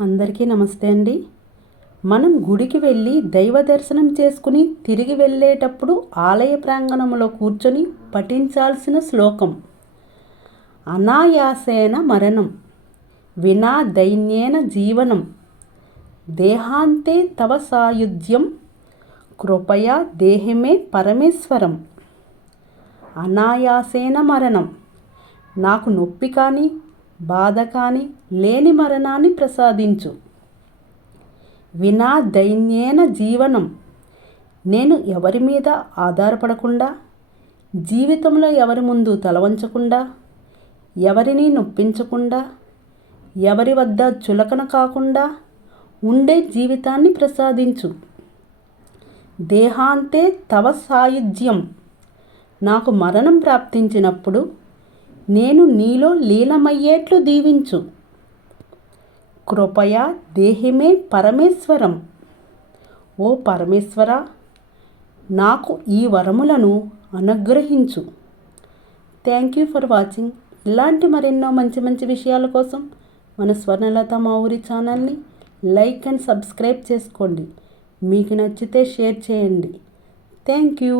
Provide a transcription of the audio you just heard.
అందరికీ నమస్తే అండి. మనం గుడికి వెళ్ళి దైవ దర్శనం చేసుకుని తిరిగి వెళ్ళేటప్పుడు ఆలయ ప్రాంగణంలో కూర్చొని పఠించాల్సిన శ్లోకం. అనాయాసేన మరణం వినా దైన్యేన జీవనం దేహాంతే తవ సాయుధ్యం కృపయా దేహమే పరమేశ్వరం. అనాయాసేన మరణం నాకు నొప్పి కానీ బాధ కాని లేని మరణాన్ని ప్రసాదించు. వినా దైన్యేన జీవనం. నేను ఎవరి మీద ఆధారపడకుండా జీవితంలో ఎవరి ముందు తలవంచకుండా ఎవరిని నొప్పించకుండా ఎవరి వద్ద చులకన కాకుండా ఉండే జీవితాన్ని ప్రసాదించు. దేహాంతే తవ సాయుధ్యం. నాకు మరణం ప్రాప్తించినప్పుడు నేను నీలో లీనమయ్యేట్లు దీవించు. కృపయా దేహిమే పరమేశ్వరం. ఓ పరమేశ్వర నాకు ఈ వరములను అనుగ్రహించు. థ్యాంక్ యూ ఫర్ వాచింగ్ ఇలాంటి మరెన్నో మంచి మంచి విషయాల కోసం మన స్వర్ణలత మా ఊరి ఛానల్ని లైక్ అండ్ సబ్స్క్రైబ్ చేసుకోండి. మీకు నచ్చితే షేర్ చేయండి. Thank you